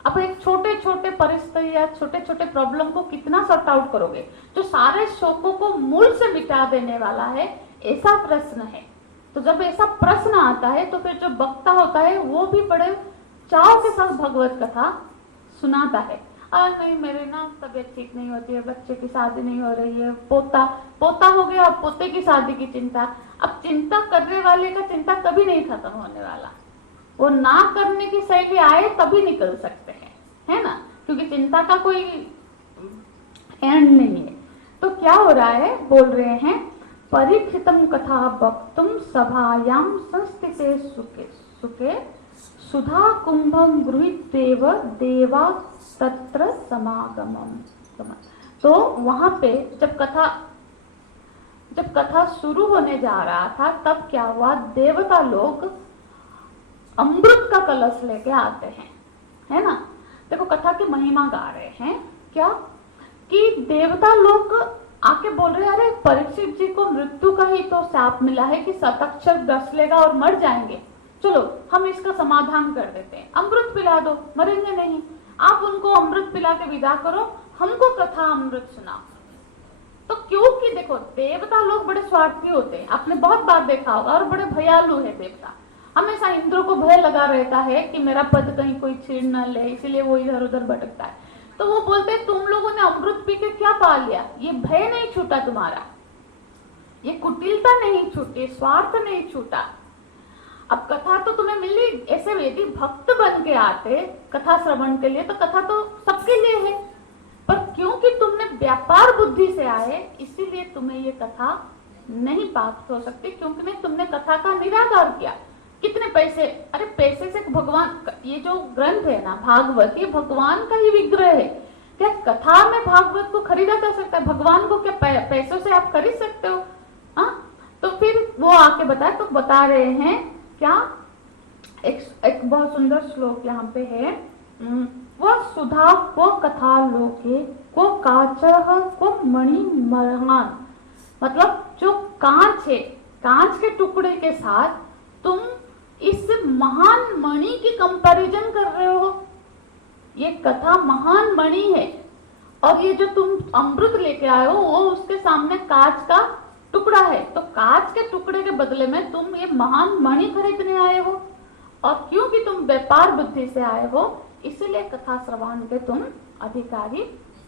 अब एक छोटे छोटे परिस्थिति या छोटे छोटे प्रॉब्लम को कितना सॉर्ट आउट करोगे, जो सारे शोकों को मूल से मिटा देने वाला है, ऐसा प्रश्न है। तो जब ऐसा प्रश्न आता है तो फिर जो वक्ता होता है वो भी बड़े चाव के साथ भगवत कथा सुनाता है। नहीं मेरे ना तबीयत ठीक नहीं होती है, बच्चे की शादी नहीं हो रही है, पोता हो गया, अब पोते की शादी की चिंता। अब चिंता करने वाले का चिंता कभी नहीं खत्म होने वाला, वो ना करने की शैली आए तभी निकल सकते हैं, है ना, क्योंकि चिंता का कोई एंड नहीं है। तो क्या हो रहा है, बोल रहे हैं परीक्षितम कथा वक्तुम सभायाम संस्थिते सुखे सुखे सुधा कुंभम गृहीत्वेव देवा तत्र समागमम। तो वहां पे जब कथा शुरू होने जा रहा था तब क्या हुआ, देवता लोग अमृत का कलश लेके आते हैं, है ना। देखो कथा की महिमा गा रहे हैं क्या कि देवता लोग आके बोल रहे हैं अरे परीक्षित जी को मृत्यु का ही तो शाप मिला है कि शतक्षर डस लेगा और मर जाएंगे, चलो हम इसका समाधान कर देते हैं, अमृत पिला दो, मरेंगे नहीं, आप उनको अमृत पिला के विदा करो, हमको कथा अमृत सुनाओ। तो क्योंकि देखो देवता लोग बड़े स्वार्थी होते हैं, आपने बहुत बार देखा होगा, और बड़े भयालु है देवता। हमेशा इंद्र को भय लगा रहता है कि मेरा पद कहीं कोई छीन न ले, इसीलिए वो इधर उधर भटकता है। तो वो बोलते हैं तुम लोगों ने अमृत पी के क्या पा लिया, ये भय नहीं छूटा तुम्हारा, ये कुटिलता नहीं छूटी, स्वार्थ नहीं छूटा। अब कथा तो तुम्हें मिली, ऐसे यदि भक्त बन के आते कथा श्रवण के लिए तो कथा तो सबके लिए है, पर क्योंकि तुमने व्यापार बुद्धि से आए इसीलिए तुम्हें ये कथा नहीं प्राप्त हो सकती, क्योंकि तुमने कथा का निराकार किया। कितने पैसे, अरे पैसे से भगवान, ये जो ग्रंथ है ना भागवत, ये भगवान का ही विग्रह है। क्या कथा में भागवत को खरीदा जा सकता है? भगवान को क्या पैसों से आप खरीद सकते हो? तो फिर वो आके बताए, तो बता रहे हैं क्या, एक बहुत सुंदर श्लोक यहाँ पे है, वो सुधा को कथा लोके को काचह को मणि मरहान, मतलब जो कांच है, कांच के टुकड़े के साथ तुम इस महान मणि की कंपैरिजन कर रहे हो। ये कथा महान मणि है और ये जो तुम अमृत लेके आए हो वो उसके सामने कांच का टुकड़ा है, तो कांच के टुकड़े के बदले में तुम ये महान मणि खरीदने आए हो, और क्योंकि तुम व्यापार बुद्धि से आए हो इसीलिए कथा श्रवण के तुम अधिकारी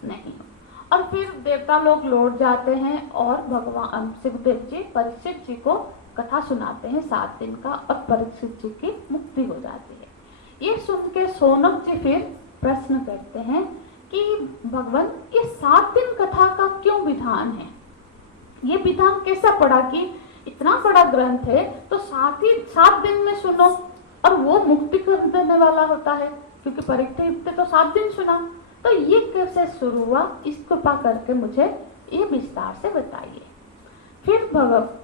नहीं हो। और फिर देवता लोग लौट जाते हैं और भगवान शिवदेव जी परीक्षित जी को कथा सुनाते हैं 7 दिन का, और परीक्षित जी की मुक्ति हो जाती है। ये सुन के सोनक जी फिर प्रश्न करते हैं कि भगवान ये 7 दिन कथा का क्यों विधान है, ये विधान कैसा पड़ा कि इतना बड़ा ग्रंथ है तो 7 दिन में सुनो, और वो मुक्ति कर देने वाला होता है, क्योंकि परीक्षित तो 7 दिन सुना, तो ये कैसे शुरू हुआ, इस कृपा करके मुझे ये विस्तार से बताइए। फिर भगवान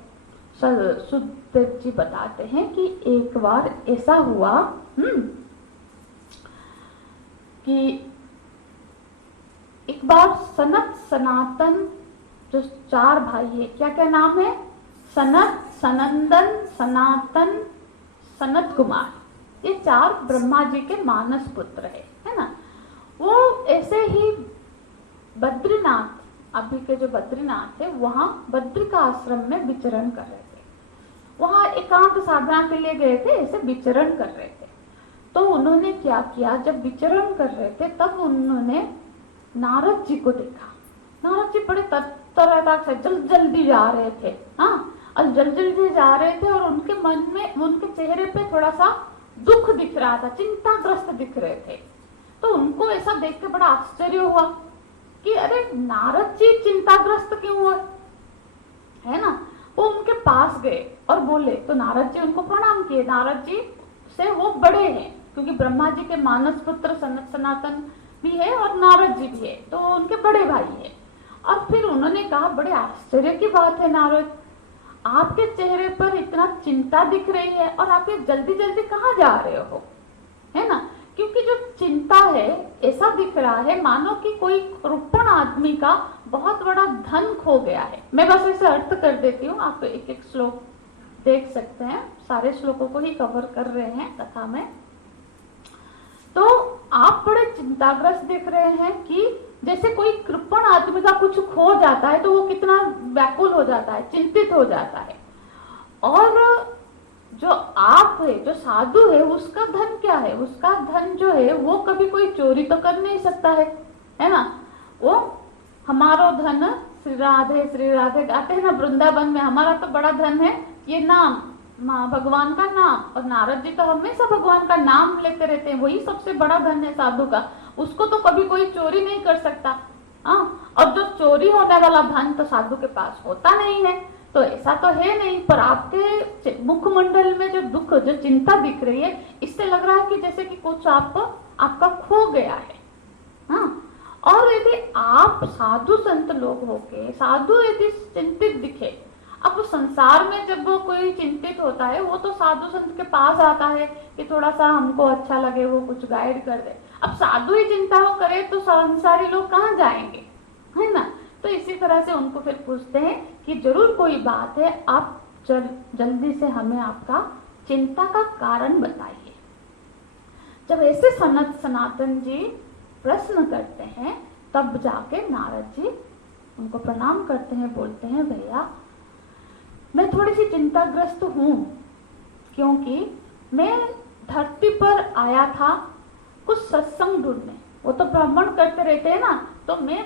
सुखदेव जी बताते हैं कि एक बार ऐसा हुआ कि एक बार सनत सनातन जो 4 भाई है, क्या क्या नाम है, सनत सनंदन सनातन सनत कुमार, ये 4 ब्रह्मा जी के मानस पुत्र है ना। वो ऐसे ही बद्रीनाथ, अभी के जो बद्रीनाथ है वहां बद्रिका आश्रम में विचरण कर रहे थे, वहां एकांत साधना के लिए गए थे, ऐसे विचरण कर रहे थे। तो उन्होंने क्या किया, जब विचरण कर रहे थे तब उन्होंने नारद जी को देखा। नारद जी बड़े तत्परता से जल्दी जा रहे थे, और जल्दी जा रहे थे, और उनके मन में, उनके चेहरे पे थोड़ा सा दुख दिख रहा था, चिंताग्रस्त दिख रहे थे। तो उनको ऐसा देख के बड़ा आश्चर्य हुआ कि अरे नारद जी चिंताग्रस्त क्यों हुए, है ना। वो उनके पास गए और बोले, तो नारद जी उनको प्रणाम किए, नारद जी से वो बड़े हैं, क्योंकि ब्रह्मा जी के मानस पुत्र सनत सनातन भी है और नारद जी भी है, तो उनके बड़े भाई है। और फिर उन्होंने कहा, बड़े आश्चर्य की बात है नारद, आपके चेहरे पर इतना चिंता दिख रही है और आप ये जल्दी जल्दी कहाँ जा रहे हो, है ना। क्योंकि जो चिंता है, ऐसा दिख रहा है मानो कि कोई कृपण आदमी का बहुत बड़ा धन खो गया है। मैं बस ऐसे अर्थ कर देती हूँ, आप एक एक श्लोक देख सकते हैं, सारे श्लोकों को ही कवर कर रहे हैं कथा में। तो आप बड़े चिंताग्रस्त देख रहे हैं कि जैसे कोई कृपण आदमी का कुछ खो जाता है तो वो कितना व्याकुल हो जाता है, चिंतित हो जाता है। और जो आप है, जो साधु है, उसका धन क्या है? उसका धन जो है वो कभी कोई चोरी तो कर नहीं सकता है ना। वो हमारो धन श्री राधे गाते हैं ना वृंदावन में, हमारा तो बड़ा धन है ये नाम, भगवान का नाम। और नारद जी तो हमेशा भगवान का नाम लेते रहते हैं, वही सबसे बड़ा धन है साधु का, उसको तो कभी कोई चोरी नहीं कर सकता। और जो चोरी होने वाला धन तो साधु के पास होता नहीं है, तो ऐसा तो है नहीं। पर आपके मुखमंडल में जो दुख, जो चिंता दिख रही है, इससे लग रहा है कि जैसे कि कुछ आपका खो गया है। और यदि आप साधु संत लोग होके, साधु यदि चिंतित दिखे, अब संसार में जब वो कोई चिंतित होता है वो तो साधु संत के पास आता है कि थोड़ा सा हमको अच्छा लगे, वो कुछ गाइड कर दे। अब साधु ही चिंता हो करे तो संसारी लोग कहाँ जाएंगे, है ना। तो इसी तरह से उनको फिर पूछते हैं कि जरूर कोई बात है, आप जल्दी से हमें आपका चिंता का कारण बताइए। जब ऐसे सनातन जी प्रश्न करते हैं, तब जाके नारद जी उनको प्रणाम करते हैं, बोलते हैं, भैया मैं थोड़ी सी चिंताग्रस्त हूँ, क्योंकि मैं धरती पर आया था कुछ सत्संग ढूंढने। वो तो भ्रमण करते रहते हैं ना, तो मैं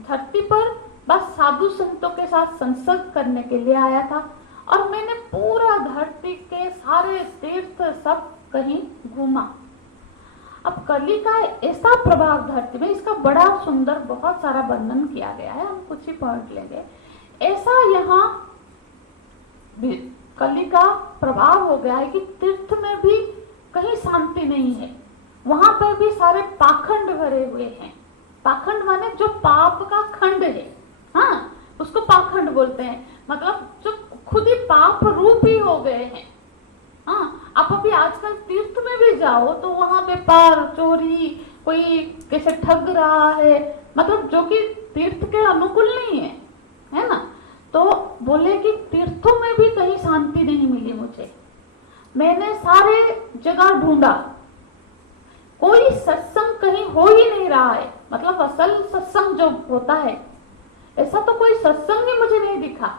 धरती पर बस साधु संतों के साथ संसर्ग करने के लिए आया था। और मैंने पूरा धरती के सारे तीर्थ सब कहीं घूमा। अब कली का ऐसा प्रभाव धरती में, इसका बड़ा सुंदर बहुत सारा वर्णन किया गया है, हम कुछ ही पॉइंट लेंगे। ऐसा यहाँ कली का प्रभाव हो गया है कि तीर्थ में भी कहीं शांति नहीं है, वहां पर भी सारे पाखंड भरे हुए हैं। पाखंड माने जो पाप का खंड है, उसको पाखंड बोलते हैं, मतलब जो खुद ही पाप रूप ही हो गए हैं। आप अभी आजकल तीर्थ में भी जाओ तो वहां व्यापार, चोरी, कोई कैसे ठग रहा है, मतलब जो कि तीर्थ के अनुकूल नहीं है ना। तो बोले कि तीर्थों में भी कहीं शांति नहीं मिली मुझे, मैंने सारे जगह ढूंढा, कोई सत्संग कहीं हो ही नहीं रहा है। मतलब असल सत्संग जो होता है, ऐसा तो कोई सत्संग ही मुझे नहीं दिखा।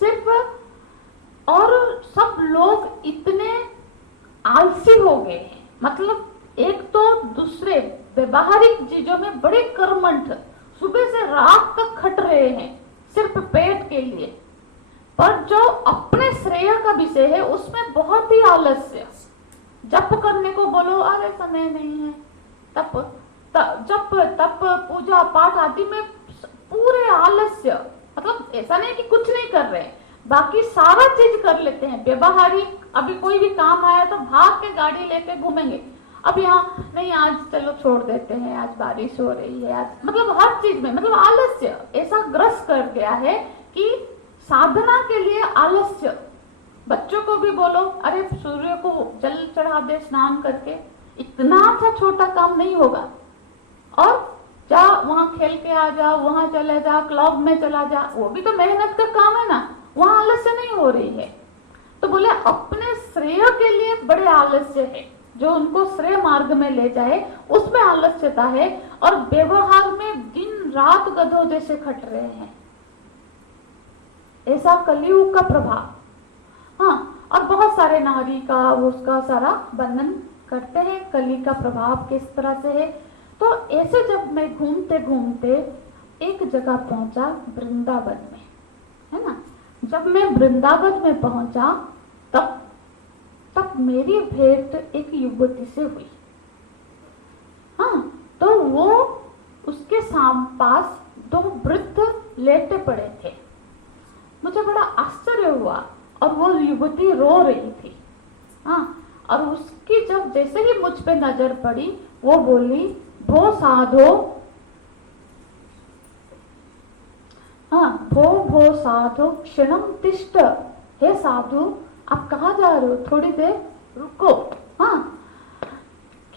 सिर्फ, और सब लोग इतने आलसी हो गए हैं, मतलब एक तो दूसरे व्यवहारिक चीजों में बड़े कर्मठ, सुबह से रात तक खट रहे हैं सिर्फ पेट के लिए, पर जो अपने श्रेय का विषय है उसमें बहुत ही आलस्य। जप करने को बोलो, अरे समय नहीं है, जप तप पूजा पाठ आदि में पूरे आलस्य। मतलब ऐसा नहीं कि कुछ नहीं कर रहे, बाकी सारा चीज कर लेते हैं व्यवहारिक। अभी कोई भी काम आया तो भाग के गाड़ी लेके घूमेंगे, अब यहाँ नहीं, आज चलो छोड़ देते हैं, आज बारिश हो रही है, आज, मतलब हर चीज में मतलब आलस्य ऐसा ग्रस्त कर गया है कि साधना के लिए आलस्य। बच्चों को भी बोलो, अरे सूर्य को जल चढ़ा दे स्नान करके, इतना सा छोटा काम नहीं होगा। और जा वहां खेल के आ जा, वहां चले जा, क्लब में चला जा, वो भी तो मेहनत का काम है ना, वहां आलस्य नहीं हो रही है। तो बोले अपने श्रेय के लिए बड़े आलस्य है, जो उनको श्रेय मार्ग में ले जाए उसमें आलस्यता है, और व्यवहार में दिन रात गधों जैसे खट रहे हैं। ऐसा कलियुग का प्रभाव। और बहुत सारे नारी का उसका सारा वर्णन करते हैं, कली का प्रभाव किस तरह से है। तो ऐसे जब मैं घूमते घूमते एक जगह पहुंचा वृंदावन में, है ना। जब मैं वृंदावन में पहुंचा तब मेरी भेंट एक युवती से हुई। तो वो उसके पास दो वृद्ध लेटे पड़े थे। मुझे बड़ा आश्चर्य हुआ, और वो युवती रो रही थी। और उसकी जब जैसे ही मुझ पे नजर पड़ी वो बोली, भो साधो, हाँ, भो साधो क्षणम तिष्ठ, हे साधु आप कहाँ जा रहे हो, थोड़ी देर रुको। हाँ,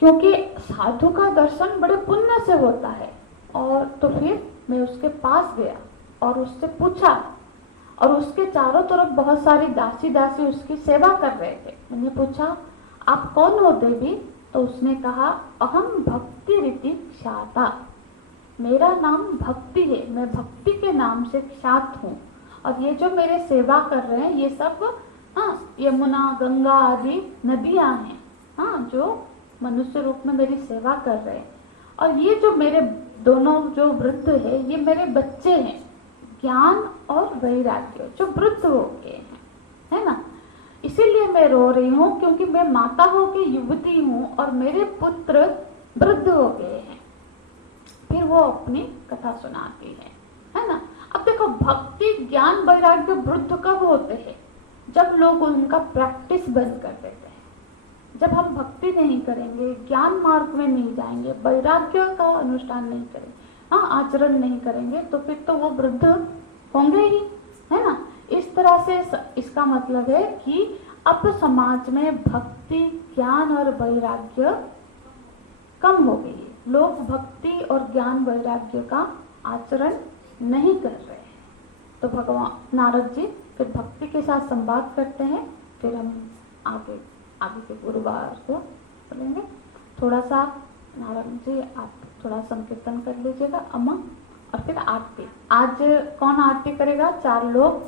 क्योंकि साधु का दर्शन बड़े पुण्य से होता है। और तो फिर मैं उसके पास गया और उससे पूछा, और उसके चारों तरफ बहुत सारी दासी दासी उसकी सेवा कर रहे थे। मैंने पूछा, आप कौन हो देवी? तो उसने कहा, अहम भक्ति रीति ख्याता, मेरा नाम भक्ति है, मैं भक्ति के नाम से ख्यात हूँ। और ये जो मेरे सेवा कर रहे हैं ये सब, हाँ, यमुना गंगा आदि नदियां हैं, हाँ, जो मनुष्य रूप में मेरी सेवा कर रहे हैं। और ये जो मेरे दोनों जो वृद्ध है ये मेरे बच्चे हैं, ज्ञान और वैराग्य, जो वृद्ध हो गए हैं, है ना। इसीलिए मैं रो रही हूँ क्योंकि मैं माता हो के युवती हूँ और मेरे पुत्र वृद्ध हो गए हैं। फिर वो अपनी कथा सुनाती है ना। अब देखो, भक्ति ज्ञान वैराग्य वृद्ध कब होते हैं? जब लोग उनका प्रैक्टिस बंद कर देते हैं। जब हम भक्ति नहीं करेंगे, ज्ञान मार्ग में नहीं जाएंगे, वैराग्य का अनुष्ठान नहीं करेंगे, हाँ, आचरण नहीं करेंगे, तो फिर तो वो वृद्ध होंगे ही, है ना। इस तरह से इसका मतलब है कि अब समाज में भक्ति, ज्ञान और वैराग्य कम हो गई है। लोग भक्ति और ज्ञान वैराग्य का आचरण नहीं कर रहे हैं। तो भगवान नारद जी फिर भक्ति के साथ संवाद करते हैं। फिर हम आगे के गुरुवार को बोलेंगे। थोड़ा सा नारद जी आप थोड़ा संकीर्तन कर लीजिएगा अम्मा, और फिर आरती। आज कौन आरती करेगा? 4 लोग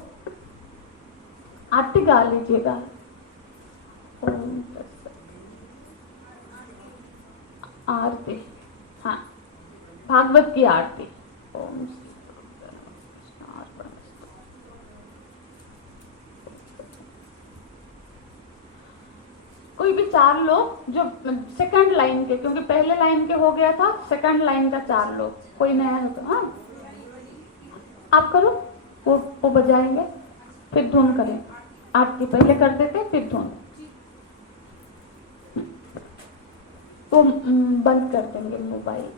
आरती गा लीजिएगा। आरती, हाँ, भागवत की आरती। ओम कोई भी 4 लोग जो सेकंड लाइन के, क्योंकि पहले लाइन के हो गया था, सेकंड लाइन का 4 लोग, कोई नया है तो हाँ आप करो, वो बजाएंगे, फिर धुन करें। आरती पहले कर देते फिर धुन, तो बंद कर देंगे मोबाइल।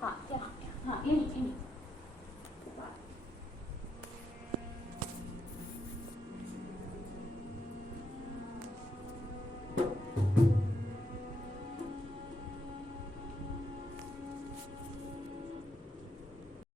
हाँ, हाँ, हाँ, यही